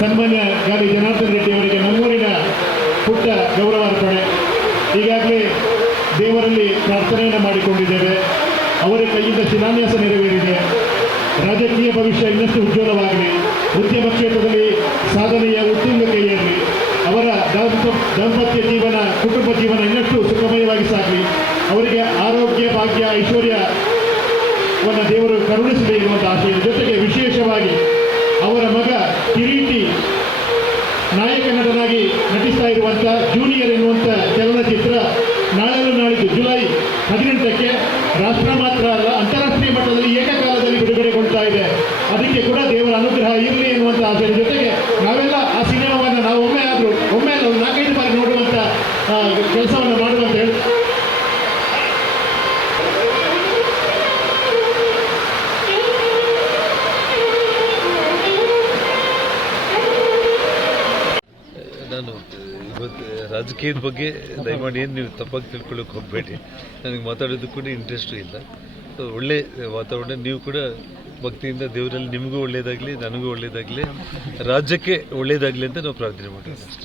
ಸನ್ಮಾನ್ಯ ಗಾಡಿ ಜನಾರ್ದನ್ ರೆಡ್ಡಿ ಅವರಿಗೆ ನಮ್ಮೂರಿನ ಪುಟ್ಟ ಗೌರವಾರ್ಪಣೆ. ಈಗಾಗಲೇ ದೇವರಲ್ಲಿ ಪ್ರಾರ್ಥನೆಯನ್ನು ಮಾಡಿಕೊಂಡಿದ್ದೇವೆ. ಅವರ ಕೈಯಿಂದ ಶಿಲಾನ್ಯಾಸ ನೆರವೇರಿದೆ. ರಾಜಕೀಯ ಭವಿಷ್ಯ ಇನ್ನಷ್ಟು ಉಜ್ವಲವಾಗಲಿ, ಉದ್ಯಮ ಕ್ಷೇತ್ರದಲ್ಲಿ ಸಾಧನೆಯ ಉತ್ತುಂಗಕ್ಕೆ ಏರಲಿ, ಅವರ ದಾಂಪತ್ಯ ಜೀವನ, ಕುಟುಂಬ ಜೀವನ ಇನ್ನಷ್ಟು ಸುಖಮಯವಾಗಿ ಸಾಗಲಿ, ಅವರಿಗೆ ಆರೋಗ್ಯ, ಭಾಗ್ಯ, ಐಶ್ವರ್ಯ ಅವರನ್ನು ದೇವರು ಕರುಣಿಸಲಿ ಎನ್ನುವಂಥ ಆಶಯದ ಜೊತೆಗೆ ವಿಶೇಷವಾಗಿ ಅವರ ಮಗ ಕಿರೀಟಿ ನಾಯಕ ನಟನಾಗಿ ನಟಿಸ್ತಾ ಇರುವಂಥ ಜೂನಿಯರ್ ಎನ್ನುವಂಥ ಚಲನಚಿತ್ರ ನಾಳಿದ್ದು ಜುಲೈ 18ಕ್ಕೆ ರಾಷ್ಟ್ರ ಮಾತ್ರ ಅಲ್ಲ ಅಂತಾರಾಷ್ಟ್ರೀಯ ಮಟ್ಟದಲ್ಲಿ ಏಕಕಾಲದಲ್ಲಿ ಬಿಡುಗಡೆಗೊಳ್ತಾ ಇದೆ. ಅದಕ್ಕೆ ಕೂಡ ದೇವರ ಅನುಗ್ರಹ ಇರಲಿ ಎನ್ನುವಂಥ ಆಶಯದ ಜೊತೆಗೆ ನಾವೆಲ್ಲ ಆ ಸಿನಿಮಾವನ್ನು ನಾವು ಒಮ್ಮೆ ಅಲ್ಲ 4-5 ಬಾರಿ ನೋಡುವಂಥ ಕೆಲಸವನ್ನು ಮಾಡುವಂತ ಹೇಳಿ ನಾನು ಇವತ್ತು ರಾಜಕೀಯದ ಬಗ್ಗೆ ದಯಮಾಡಿ ಏನು ನೀವು ತಪ್ಪಾಗಿ ತಿಳ್ಕೊಳ್ಳೋಕೆ ಹೋಗಬೇಡಿ. ನನಗೆ ಮಾತಾಡೋದಕ್ಕೂ ಇಂಟ್ರೆಸ್ಟು ಇಲ್ಲ. ಸೊ ಒಳ್ಳೆ ವಾತಾವರಣ, ನೀವು ಕೂಡ ಭಕ್ತಿಯಿಂದ ದೇವರಲ್ಲಿ ನಿಮಗೂ ಒಳ್ಳೆಯದಾಗಲಿ, ನನಗೂ ಒಳ್ಳೆಯದಾಗಲಿ, ರಾಜ್ಯಕ್ಕೆ ಒಳ್ಳೆಯದಾಗಲಿ ಅಂತ ನಾವು ಪ್ರಾರ್ಥನೆ ಮಾಡೋಣ.